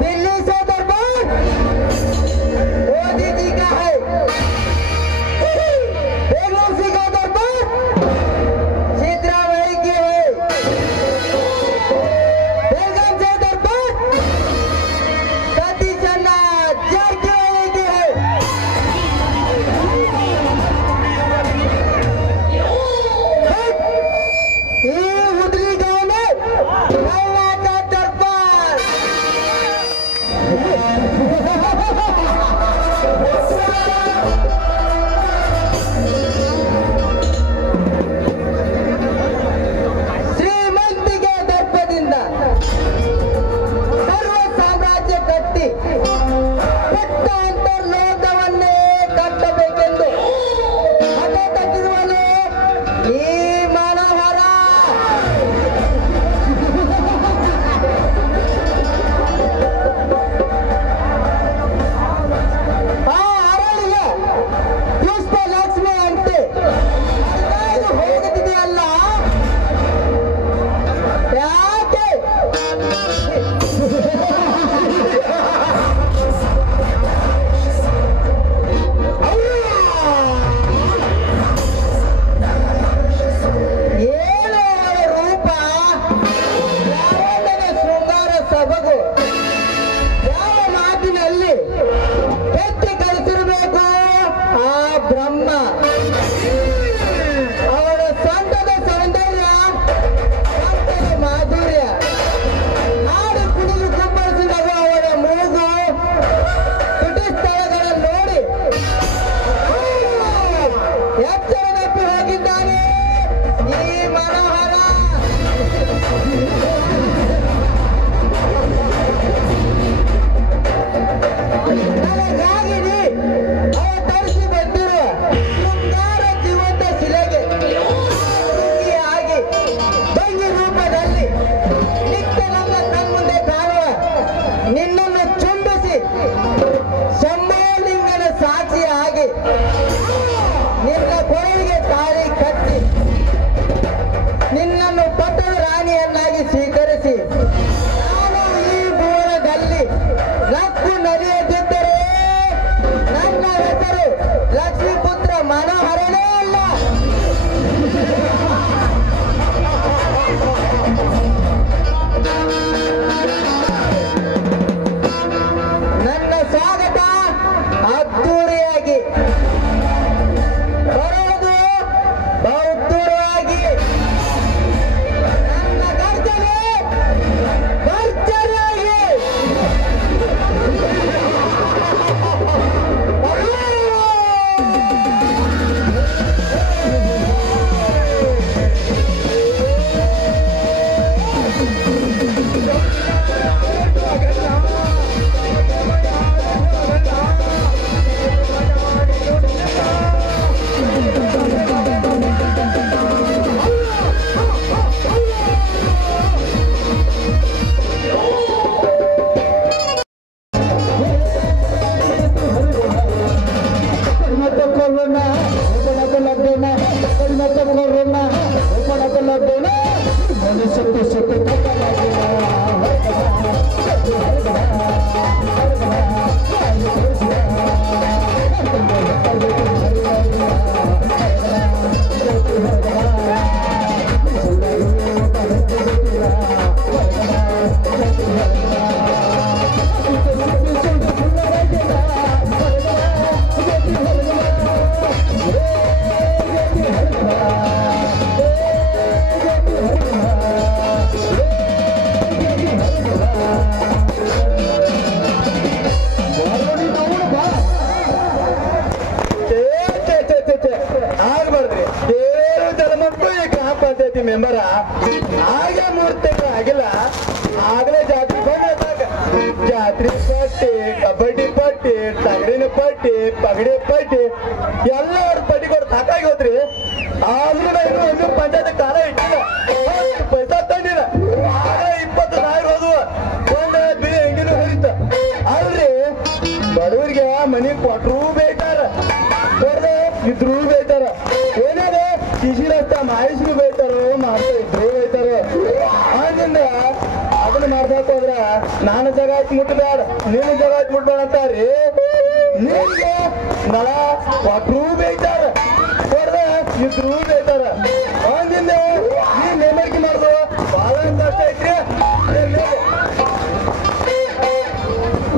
दिल्ली से दरबार मोदी जी का है, बेगम का दरबार सिद्धरामैया की है, बेगम से दरबार सतीश चन्ना जारकिहोली की है। ये उदरी गांव में कौवा का दरबार ಶ್ರೀಮಂತಿಗೆ ದರ್ಪದಿಂದ ಸರ್ವ ಸಾಮ್ರಾಜ್ಯ ಕಟ್ಟಿ ಪುಟ್ಟ ಅಂತರ್ಲೋಕವನ್ನೇ ಕಟ್ಟಬೇಕೆಂದು ಹಠ ತಟ್ಟಿರುವನು ಈ ಮನೋಹರ. ಆ ಅರಳಿಗೆ ಪುಷ್ಪ ಲಕ್ಷ್ಮಿ ಅಂತೆ ಹರಿದಾಡಿ ಹೋಗುತ್ತಿದೆಯಲ್ಲ, ಯಾಕೆ? ಏನು ಅವಳ ರೂಪ, ಯಾವಣ್ಣನ ಶೃಂಗಾರ ಸೊಬಗು, ಯಾವ ಮಾತಿನಲ್ಲಿ ಎತ್ತಿ ಕಳಿಸಿರಬೇಕು ಆ ಬ್ರಹ್ಮ. ಅವಳ ಸೊಂಟದ ಸೌಂದರ್ಯ, ಕಂಠದ ಮಾಧುರ್ಯ, ಹಾಡು ಕುಣಿದು ಕುಪ್ಪಳಿಸಿದಾಗ ಅವಳ ಮೂಗು, ತುಟಿ ಸ್ಥಳಗಳನ್ನು ನೋಡಿ ಎಚ್ಚರದಪ್ಪಿ ಹೋಗಿದ್ದಾನೆ ಈ ಮನೋಹರ. ನನಗಾಗಿ ಅವ ತರಿಸಿ ಬಂದಿರುವ ಶೃಂಗಾರ ಜೀವಂತ ಶಿಲೆಗೆ ಆಗಿ ಭಂಗಿ ರೂಪದಲ್ಲಿ ನಿತ್ಯ ನನ್ನ ಕಣ್ಮುಂದೆ ಕಾಣುವ ನಿನ್ನನ್ನು ಚುಂಬಿಸಿ ಶಂಭೋಲಿಂಗನ ಸಾಕ್ಷಿಯಾಗಿ ನಿನ್ನ ಕೊರಳಿಗೆ ತಾಳಿ ಕಟ್ಟಿ ನಿನ್ನನ್ನು ಪಟ್ಟಣ ರಾಣಿಯನ್ನಾಗಿ ಸ್ವೀಕರಿಸಿ ನಾನು ಈ ಭುವನದಲ್ಲಿ ನಕ್ಕು ನಲಿಯದಿದ್ದರೆ ನನ್ನ ಹೆಸರು ಲಕ್ಷ್ಮೀಪುತ್ರ ಮನೋಹರನೇ ಅಲ್ಲ. ನನ್ನ ಸ್ವಾಗತ ಅದ್ದೂರಿಯಾಗಿ, ಬರೋದು ಬಹುದ್ದೂರವಾಗಿ, ನನ್ನ ಗರ್ಜನೆ ಭರ್ಜರಿಯಾಗಿ. ಮೆಂಬರ ಆಗ ಮೂರ್ತಿಗಳು ಆಗಿಲ್ಲ, ಆಗಲೇ ಜಾತ್ರೆ ಬಂದಾಗ ಜಾತ್ರೆ ಪಟ್ಟಿ, ಕಬಡ್ಡಿ ಪಟ್ಟಿ, ಟಗರಿನ ಪಟ್ಟಿ, ಪಗಡಿ ಪಟ್ಟಿ ಎಲ್ಲರ ಪಟ್ಟಿಗಳು ಸಾಕಾಗಿ ಹೋದ್ರಿ. ಆದ್ರೂ ಒಂದು ಪಂಚಾಯತ್ ಕಾಲ ಇಟ್ಟಿಲ್ಲ, ಪೈಸಾ ತಂದಿಲ್ಲ. ಆಗ 20,000 ಹೋದ್ವು, ಒಂದು ಬಿಳಿ ಹೆಂಗಿನೂ ಹರಿತ ಅಲ್ರಿ. ಬಡವರಿಗೆ ಮನೆ ಕೊಟ್ರೂ ಬೇಕಾರ, ಕೊಡದೆ ಇದ್ರೂ ಬೇಕಾರ, ಏನಾರ ಶಿಶಿರಸ್ತ ಮಾಯಿಸ್ರು ಬೇಯ್ತಾರೋ, ಮಾಡ್ತಾ ಇದ್ರು ಬೇಯ್ತಾರೋ. ಮುಟ್ಟಬೇಡ ನಿನ್ನ ಜಾಗ ಮುಟ್ಬೇಡ ಅಂತಾರಿ ನಿನ್ಗೆ ನಳ ಕೊಟ್ರೂ ಬೇಯ್ತಾರ ಕೊಡ್ದ ಇದ್ರೂ ಬೇಯ್ತಾರ ಹಂಗಿಂದ ನೀ ನೇಮಕಿ ಮಾಡುದು ಬಹಳ ಕಷ್ಟ ಐತ್ರಿ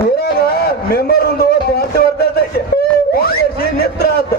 ಊರಾಗ ಮೆಂಬರ್ ಒಂದು ದೊಡ್ಡ ವರ್ತ ಐತಿ ನಿತ್ರ ಆತ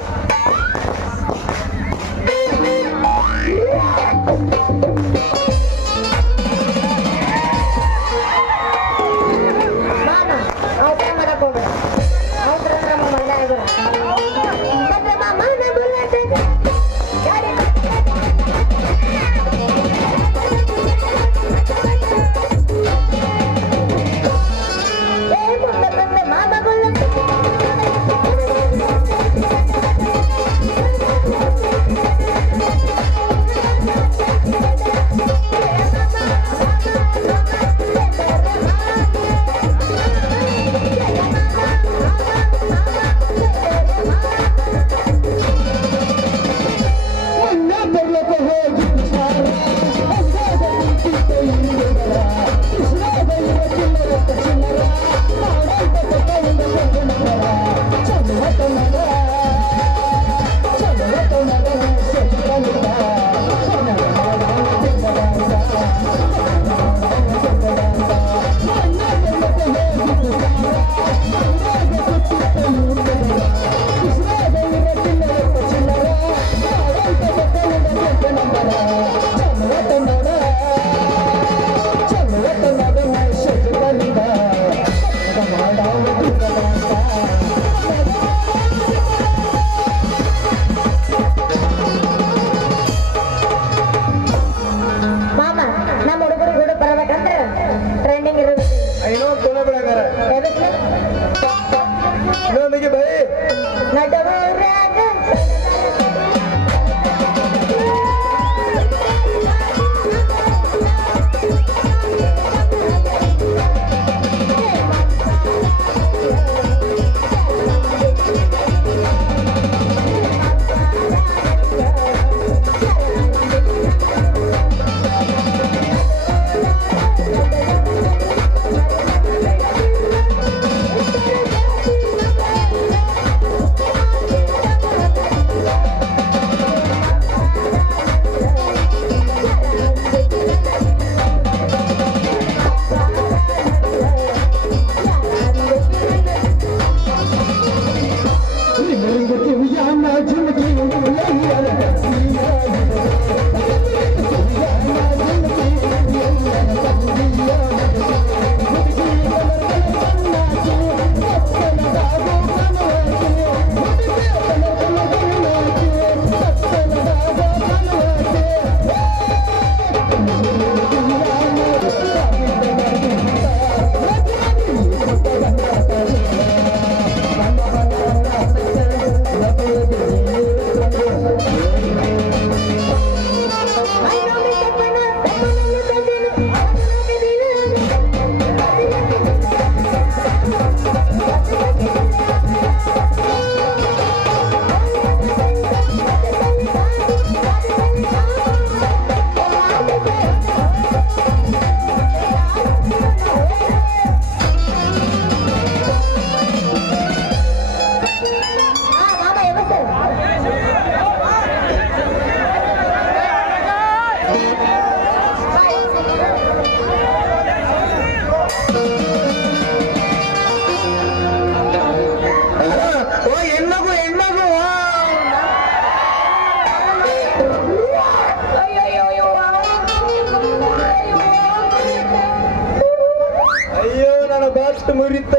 ಮುರಿತ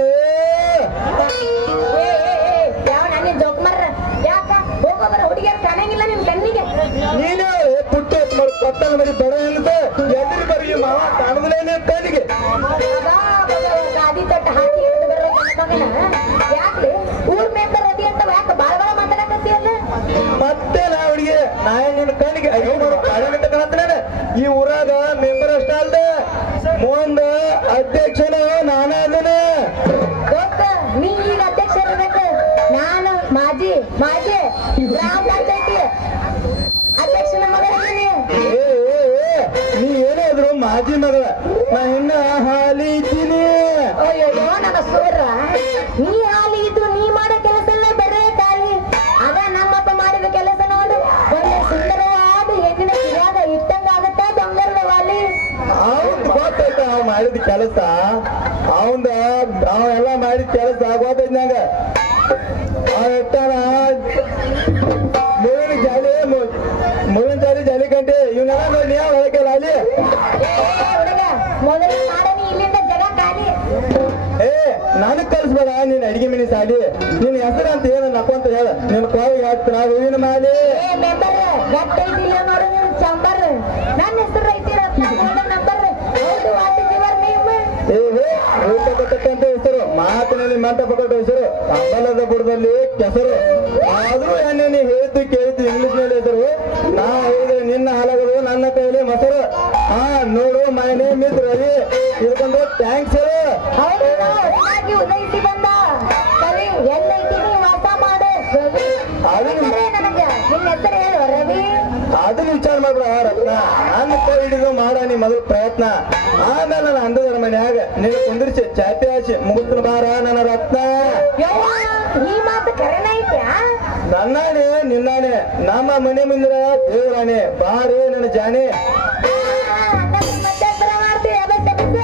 ನೀನೇ ಪುಟ್ಟ ಪಟ್ಟಣ ಬರೀ ಬಡ ಎನ್ನುತ್ತೆ ಎದುರು ಬರೀ ಮಾವ ಕಾಣದಲೇನೆ ಕಣ್ಣಿಗೆ ಗಾದಿ ತೊಟ್ಟ ಹಾಕಿ ಹಿಡಿದು ಬರೋ ಮಗನ ಯಾಕೆ ಊರ್ ಮೆಂಬರ್ ಅದಿ ಅಂತ ಯಾಕೆ ಬಾಳ ಬಾಳ ಮಾತಾಡಕತ್ತೀಯಲ್ಲ ಮತ್ತೆ ನಾ ಹುಡುಗಿ ನಾ ನಿನ್ನ ಕಣ್ಣಿಗೆ ಅಯ್ಯೋ ಕಾಡಿನ ಕಾಣತ್ತಾನೆ ಈ ಊರಾಗ ಮೆಂಬರ್ ಅಷ್ಟ ಅಲ್ದ ಮುಂದ ಅಧ್ಯಕ್ಷನ ನಾನ ಅದನ ಗೊತ್ತ ನೀ ಈಗ ಅಧ್ಯಕ್ಷ ಇರ್ಬೇಕು ನಾನು ಮಾಜಿ ಗ್ರಾಮ ಪಂಚಾಯತಿ ಅಧ್ಯಕ್ಷನ ಮಗ ನೀ ಏನಾದ್ರು ಮಾಜಿ ಮಗಳ ನಾ ಇನ್ನ ಹಾಲಿ ಇದ್ದೀನಿ ಅಯ್ಯೋ ನನ್ನ ಸೂರ ನೀ ಹಾಲಿ ಇದ್ರು ನೀ ಮಾಡೋ ಕೆಲಸ ಬರೇ ಖಾಲಿ ಅದ ನಮ್ಮಪ್ಪ ಮಾಡಿದ ಕೆಲಸ ನೋಡು ಒಂದು ಸುಂದರವಾದ ಹೆಣ್ಣಿನ ಕಿವ್ಯಾಗ ಇಟ್ಟಂಗಾಗತ್ತ ಬಂಗಾರದ ವಾಲಿ ಅವಂದ್ ಗೊತ್ತೈತ ಅವ್ ಮಾಡಿದ ಕೆಲಸ ಅವೆಲ್ಲ ಮಾಡಿದ ಕೆಲಸ ಗೊತ್ತೈತ್ ನಂಗ ಅವ ಇಟ್ಟಾನ ಮುಳ್ಳಿನ ಜಾಲಿ ಗಂಟೆ ಇವನ್ನೆಲ್ಲ ನೋಡಿ ಯಾವ ಹೇಳಕ್ಕೆಲ್ಲ ಅಲ್ಲಿ ಹುಡುಗ ಮೊದಲು ಮಾಡನಿ ಇಲ್ಲಿಂದ ಜಗ ಖಾಲಿ ಏ ನನಗ್ ಕಲ್ಸ್ಬೇಡ ನೀನ್ ಅಡಿಗೆ ಮನಿ ಸಾಲಿ ನಿನ್ ಹೆಸರು ಅಂತ ಏನ ನಕ್ಕೊಂತ ಹೇಳ ನಿನ್ ಕೋವಿಗೆ ಹಾಕ್ತಾರ ಹೂವಿನ ಮಾಲಿ ಏ ಮೆಂಬರ್ ಗಟ್ಟ ಐತಿಲ್ಲ ನೋಡು ನಿನ್ ಚಂಬರ್ ನನ್ನ ಹೆಸರು ಐತಿರ ನಂಬರ್ ಹೌದು ವಾಟಿಸಿವರ್ ನೀವು ಅಂತ ಹೆಸರು ಮಾತಿನಲ್ಲಿ ಮಂಟ ಪಕ್ಕಟ್ಟು ಹೆಸರು ಕಂಬಲದ ಬುಡದಲ್ಲಿ ಕೆಸರು ಆದ್ರೂ ಏನೇ ಹೇಳ್ತು ಕೇಳಿತು ಇಂಗ್ಲಿಷ್ ನಲ್ಲಿ ಹೆಸರು ನಾ ಹೇಳಿದ್ರೆ ನಿನ್ನ ಹಲಗರು ನನ್ನ ಕೈಲಿ ಮೊಸರು ಹಾ ನೋಡು ಮೈ ನೇಮ್ ಇಸ್ ರವಿ ಇದಕ್ಕೊಂದು ಥ್ಯಾಂಕ್ಸ್ ಹೇಳು ಹೌದು ಹೊಸದಾಗಿ ಉದಯಿಸಿ ಬಂದ ಸರಿ ಎಲ್ಲೈತಿ ನೀ ವಾಸ ಮಾಡು ರವಿ ಅಂದ್ರೆ ನನಗ ನಿನ್ನ ಹೆಸರು ಹೇಳು ರವಿ ಅದನ್ನ ವಿಚಾರ ಮಾಡ್ಬಿಡ ರತ್ನ ನನ್ನ ಕೈ ಹಿಡಿದು ಮಾಡ ನೀ ಮೊದಲು ಪ್ರಯತ್ನ ಆಮೇಲೆ ನನ್ನ ಅಂದದರ ಮನ್ಯಾಗ ನೀನು ಕುಂದಿರ್ಸಿ ಚಾಪಿ ಹಾಸಿ ಮುಗಿಸ್ತಾನ ಬಾರ ನನ್ನ ರತ್ನ ಈ ಮಾತು ಕರೆನ ಐತ್ಯಾ ನನ್ನಾಣೆ ನಿನ್ನಾಣೆ ನಮ್ಮ ಮನೆ ಮುಂದಿರ ದೇವರಾಣೆ ಬಾರೇ ನನ್ನ ಜಾನೆ ಮತ್ತೆಬ್ಬರ ಮಾಡ್ತೀವಿ ಕಡಲಿ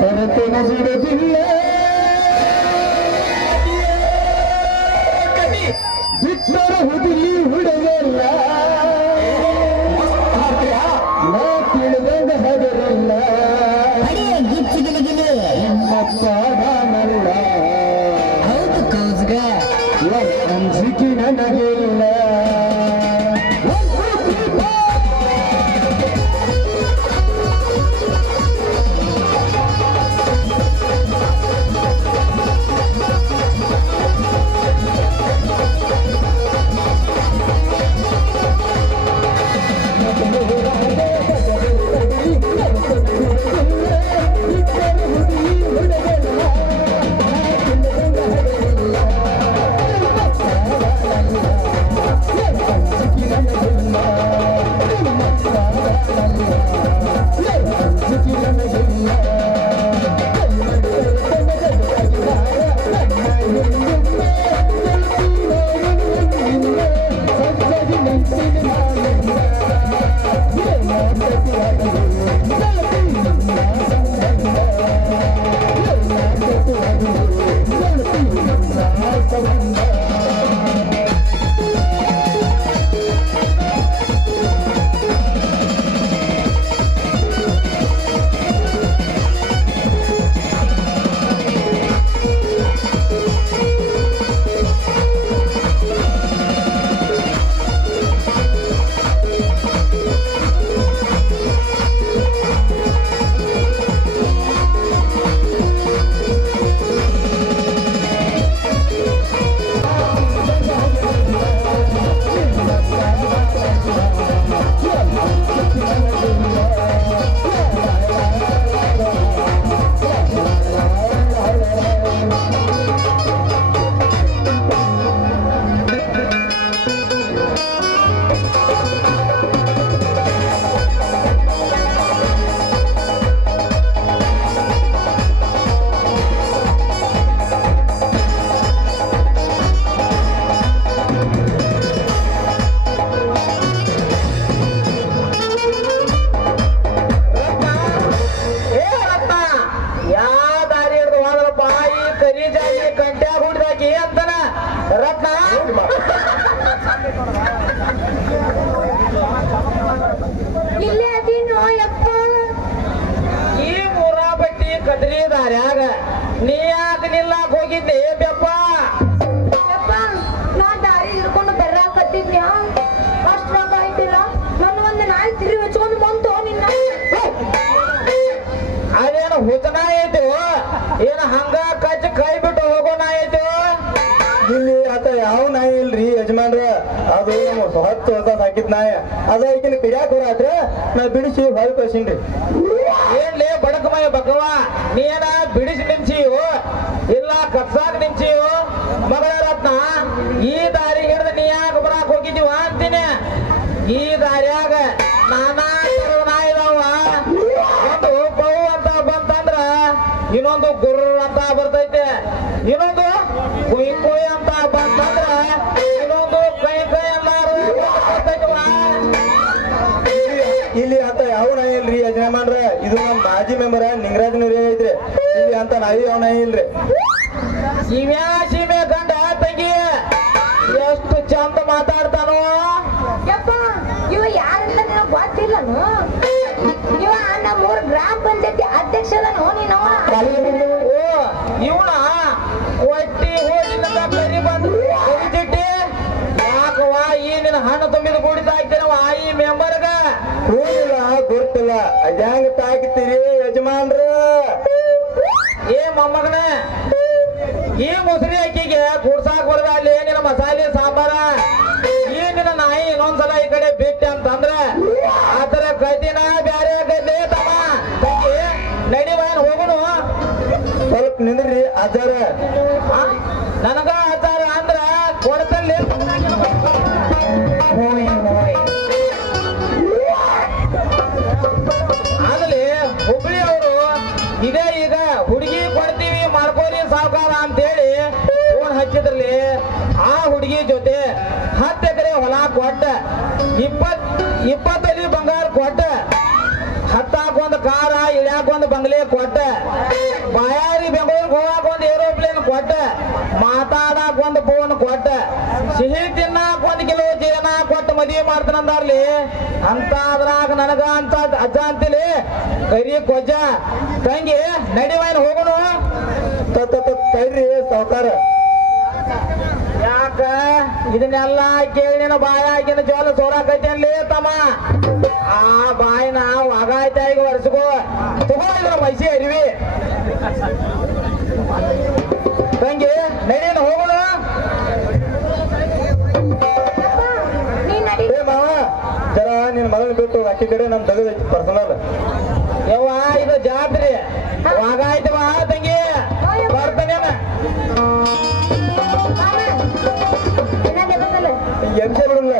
ಸರತಿನ ಸಿಡದಿಲ್ಲ ಜಿಕ್ಕರ ಹುಡುಗಿ ಹುಡುಗಲ್ಲ ನಾ ತಿಳಿದಂಗ ಹಗರಲ್ಲ ನಿಮ್ಮಪ್ಪ ನಾನಲ್ಲ ಹೌದು ಕೌಸ್ಗ ಅಂಜಿಕೆ ನನಗಿಲ್ಲ ಇಲ್ಲೇ ಅದೀನೋ ಯಪ್ಪ ಈ ಮುರಾಬಟ್ಟಿ ಕದ್ರಿ ದಾರ್ಯಾಗ ನೀ ಯಾಕೆ ನಿಲ್ಲಾಕ್ ಹೋಗಿದ್ದೆ ಬೆಪ್ಪ ಯಪ್ಪ ನಾ ದಾರಿ ಹಿಡ್ಕೊಂಡು ಬರ್ರಾಕತ್ತಿದ್ನ್ಯಾ ಅಷ್ಟ್ರಾಗ ಆಯ್ತಿಲ್ಲ ನನ್ನ ಒಂದು ನಾಯಿ ತಿರಿ ಹಚ್ಕೊಂಡು ಬಂತು ನಿನ್ನ ಅದೇನು ಹುತನ ಐತಿ ಏನು ಹಂಗ ಕಚ್ಚ ಕೈ ಬಿಟ್ಟು ಹೋಗೋ ನಾಯಿ ಐತಿ ಇಲ್ಲಿ ಆತ ಯಾವ ನಾಯಿ ಇಲ್ರಿ ಯಜಮಾನ್ರ ಅದು ನಮ್ಮ ಹೊತ್ತು ಹೊಸ ಸಾಕಿದ್ ನಾಯಿ ಅದ ಈಗಿನ ಪಿಡ್ಯಾಕ ಬರಾತ್ರ ನಾ ಬಿಡಿಸಿ ಹೊರಗೆ ಕಳ್ಸಿನ್ರಿ ಏನ್ಲೇ ಬಡಕಮಯ ಬಗ್ಗವ ನೀ ಏನ ಬಿಡಿಸಿ ನಿಂಚಿಯು ಇಲ್ಲ ಕತ್ಸಾಕ್ ನಿಂಚಿಯು ಮಗಳ ರತ್ನ ಈ ದಾರಿ ಹಿಡಿದು ನೀ ಯಾಕೆ ಬರಾಕ್ ಹೋಗಿದ್ದೀವ ಇನ್ನೊಂದು ಗುರ್ರ ಅಂತ ಬರ್ತೈತೆ, ಇನ್ನೊಂದು ಕುಯ್ ಕುಯ್ ಅಂತ ಬಂತಂದ್ರ ಇನ್ನೊಂದು ಕೈ ಕೈ ಅಲ್ಲಾರು ಬರ್ತೈತವ. ಇಲ್ಲಿ ಅಂತ ಯಾವ ನಾಯಿ ಇಲ್ರಿ ಯಜಮಾನ್ರ. ಇದು ನಮ್ ಮಾಜಿ ಮೆಂಬರ್ ನಿಂಗರಾಜ್ ನೀರೇ ಐತ್ರಿ. ಇಲ್ಲಿ ಅಂತ ನಾಯಿ ಯಾವ ನಾಯಿ ಇಲ್ರಿ. ಸೀಮ್ಯಾ ಸೀಮೆ ಗಂಡ ತಂಗಿ ಎಷ್ಟು ಚಂದ ಮಾತಾಡ್ತಾನೋ. ಯಪ್ಪ ಇವ ಯಾರಂತ ನಿನಗ್ ಗೊತ್ತಿಲ್ಲನು? ಇವ ನಮ್ಮೂರ್ ಗ್ರಾಮ ಪಂಚಾಯತಿ ಅಧ್ಯಕ್ಷದನು ನೀನು. ಓ ಇವನ ಒಟ್ಟಿ ಹೋಗಿನ ಕರಿ ಬಂದು ಕರಿಚಿಟ್ಟಿ ಯಾಕವ ಈ ನಿನ್ನ ಹಣ್ಣು ತುಂಬಿದ ಕುಡಿತಾ ಇದ್ದೀನವ ಈ ಮೆಂಬರ್ಗ ಕೂಡಿಲ್ಲ ಗೊತ್ತಿಲ್ಲ ಅದ್ಯಾಂಗ ತಾಕಿತ್ತೀರಿ ಯಜಮಾನ್ರ. ಏ ಮೊಮ್ಮಗನ ಈ ಮುಸ್ರಿ ಅಕ್ಕಿಗೆ ಕುಡ್ಸಾಕ್ ಬರ್ಬೇಡಿ ನಿನ್ನ ಮಸಾಲೆ ಸಾಂಬಾರ. ಈ ನಿನ್ನ ನಾಯಿ ಇನ್ನೊಂದ್ಸಲ ಈ ಕಡೆ ಬಿಟ್ಟೆ ಅಂತಂದ್ರ ಆತರ ಗತಿನ ಬ್ಯಾರೆ ಆಗೈತೆ ತಮ್ಮ. ತಂಗಿ ನಡಿವನ್ ಹೋಗುನು. ಸ್ವಲ್ಪ ನಿಂದ್ರಿ ಅಜ್ಜಾರ. ನನಗ ಆಚಾರ ಅಂದ್ರ ಕೊಡ್ತಲ್ಲಿ ಆಮೇಲೆ ಹುಬ್ಳಿ ಅವರು ಇದೇ ಈಗ ಹುಡುಗಿ ಕೊಡ್ತೀವಿ ಮಾಡ್ಕೋರಿ ಸಾವುಕಾರ ಅಂತೇಳಿ ಫೋನ್ ಹಚ್ಚಿದ್ರಲ್ಲಿ ಆ ಹುಡುಗಿ ಜೊತೆ 10 ಎಕರೆ ಹೊಲ ಕೊಟ್ಟ 20 ತೊಲಿ ಬಂಗಾರ ಕೊಟ್ಟ, ಹತ್ತಾಕೊಂದು ಕಾರ ಇಳ್ಯಾಕೊಂದು ಬಂಗ್ಲೆ ಕೊಟ್ಟ, ಬಾಯಾರಿ ಬೆಂಗಳೂರಿಗೆ ಹೋಗಾಕ ಒಂದು ಏರೋಪ್ಲೇನ್ ಕೊಟ್ಟ, ಮಾತಾಡಕ್ ಒಂದು ಫೋನ್ ಕೊಟ್ಟ, ಸಿಹಿ ತಿನ್ನಾಕ 1 ಕಿಲೋ ಜೇನ ಕೊಟ್ಟು ಮದುವೆ ಮಾಡ್ತಾನಂದಾರ್ಲಿ. ಅಂತ ಅದ್ರಾಗ ನನಗ ಅಂತ ಅಜ್ಜ ಅಂತಿಲಿ ಕರಿ ಕೊಜ್ಜ. ತಂಗಿ ನಡಿವೈನ್ ಹೋಗುನು. ತಡ್ರಿ ಸಾವುಕಾರ. ಯಾಕ ಇದನ್ನೆಲ್ಲ ಕೇಳಿ ಬಾಯಾಗಿನ ಜೋಲ ಸೋರಾಕೈತಿ ಅನ್ಲಿ ತಮ್ಮ. ಆ ಬಾಯಿನ ವಾಗಾಯ್ತಾಯಿಗ ಒರೆಸ್ಕೋ. ತಗೊಂಡಿದ್ರ ಮೈಸಿ ಅರಿವಿ. ತಂಗಿ ನಡೀನ ಹೋಗೋಣ. ನೀನ್ ನಡಿ. ಏ ಮಾವ ಜರ ನಿನ್ ಮಗಳನ್ನ ಬಿಟ್ಟು ಅಕ್ಕಿ ಕಡೆ ನಮ್ ತೆಗೆದೈತಿ ಪರ್ಸನಲ್. ಯವ್ವ ಇದು ಜಾತ್ರೆ ವಾಗಾಯ್ತವ ತಂಗಿ ಬರ್ತಾನೇನ. ಚೆನ್ನಾಗಿ ಬಂದಲ್ಲ. ಎಂಸೆ ಬಿಡಲ್ಲ.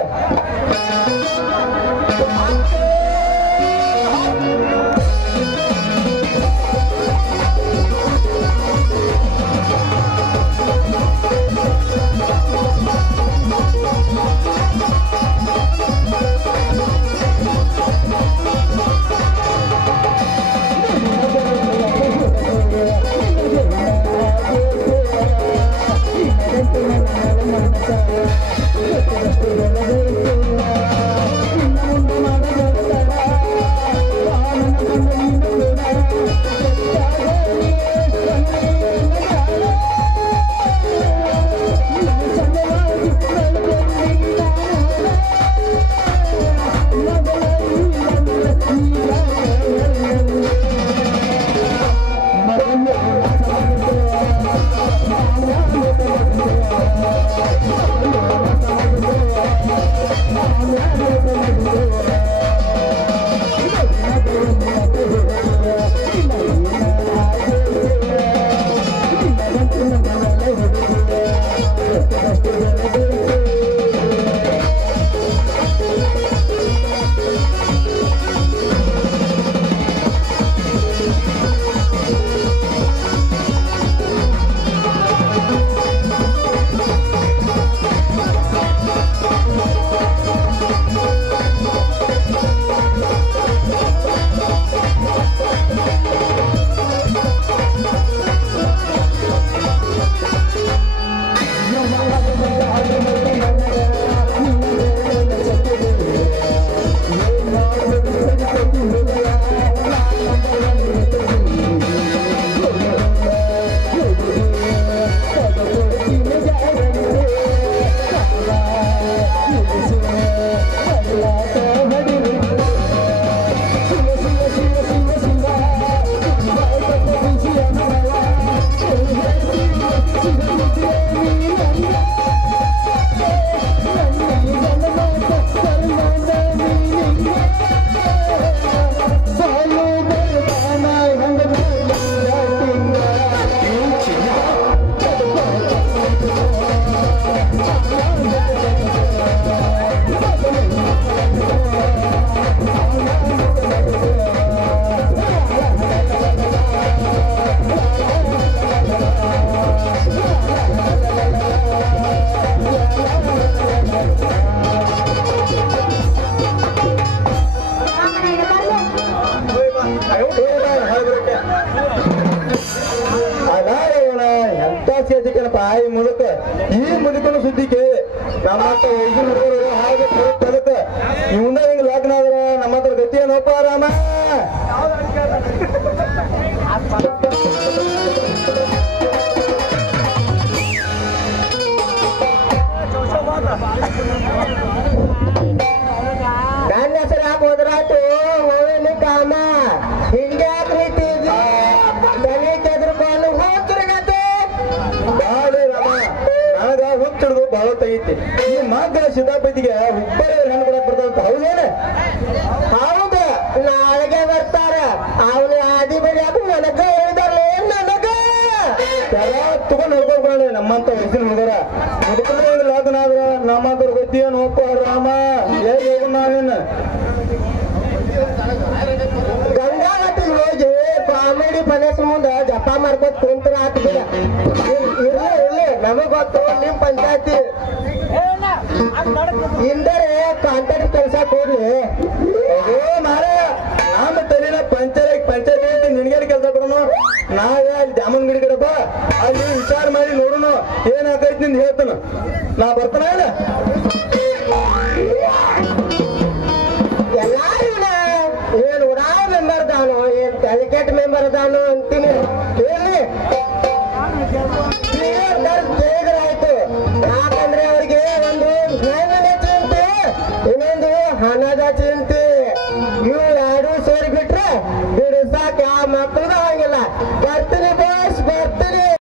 ಅಲ್ಲ ಎಂತ ಸೇರ್ಸಿಕನಪ್ಪ ಈ ಮುದುಕ ಈ ಮುದುಕನ ಸುದ್ದಿ ಕೇಳಿ ನಮ್ಮ ಹತ್ರ ವಯಸ್ಸಿನ ಹುಡುಗರು ಹಾಗೆ ಅದಕ್ಕ ಇವಂದ ಹಿಂಗ ಲಗ್ನ ಆದ್ರ ನಮ್ಮ ಹತ್ರ ಗತಿ ಏನಪ್ಪ ರಾಮ ನನ್ನ ಹೆಸರು ಯಾಕೆ ಹೋದ್ರಾತು ಹೋಗಲಿ ಕಾಮ ಹಿಂಗ್ಯಾಕ ರೀತಿ ತಲೆ ಕೆದ್ರಕೊಂಡು ಹೋಗ್ತಿರಗತ್ತೆ ಬಾಳೆ ರಾಮ ನನಗ ಹುಟ್ಟಿಡ್ದು ಬಹಳ ತಗೈತಿ ಈ ಮಗ ಸಿದ್ದಾಪತಿಗೆ ಉಪ್ಪರೇ ಹೆಣ್ಣು ಕೂಡ ಬರ್ತಾವಂತ ಹೌದೇನೆ ಹೌದು ನಾಳೆಗೆ ಬರ್ತಾರ ಅವಳು ಆದಿ ಬರಿಯಾಕ ನನಗ ಹೇಳಿದಾರಲ್ಲ ನನಗ ತಗೊಂಡ್ ಹೋಗ್ಕೊಂಡು ನಮ್ಮಂತ ವಯಸ್ಸಿನ ಹುಡುಗರ ಮುದುಕನ ಲಗ್ನ ಆದ್ರ ನಮ್ಮಂತ ಗತಿ ಏನಪ್ಪ ರಾಮ ಹೇಗೆ ನಾವೇನು ಗಂಗಾವತಿಗೆ ಹೋಗಿ ಕಾಮಿಡಿ ಫಲೇಸ್ ಮುಂದ ಜಪ ಮಾಡ್ಕೊತ ಕುಂತರ ಆಗ್ತಿಲ್ಲ ಇರ್ಲಿ ನಮಗ್ ಗೊತ್ತು ನಿಮ್ ಪಂಚಾಯತಿ ಇಂದರೆ ಕಾಂಟ್ರಾಕ್ಟ್ ಕೆಲಸ ಕೊಡ್ಲಿ ಮಾರ ನಮ್ಮ ತಲೆನ ಪಂಚಾಯತಿ ನಿನ್ಗೇನು ಕೆಲಸ ಕೊಡೋನು ನಾವೇ ಅಲ್ಲಿ ಜಾಮೂನ್ ಗಿಡ ಗಿಡಪ್ಪ ಅಲ್ಲಿ ವಿಚಾರ ಮಾಡಿ ನೋಡೋನು ಏನಾಗೈತಿ ನಿಂದ ಹೇಳ್ತಾನ ನಾ ಬರ್ತಾನ ಎಲ್ಲಾರು ಏನ್ ಉಡಾವ ಮೆಂಬರ್ ಅದಾನು ಏನ್ ಡೆಲಿಕೇಟ್ ಮೆಂಬರ್ ಅದಾನು ಅಂತೀನಿ ಹೇಳಿ ಆಯ್ತು ಯಾಕಂದ್ರೆ ಅವ್ರಿಗೆ ಒಂದು ನ್ಯಾಯದ ಚಿಂತೆ ಇನ್ನೊಂದು ಹಣದ ಚಿಂತೆ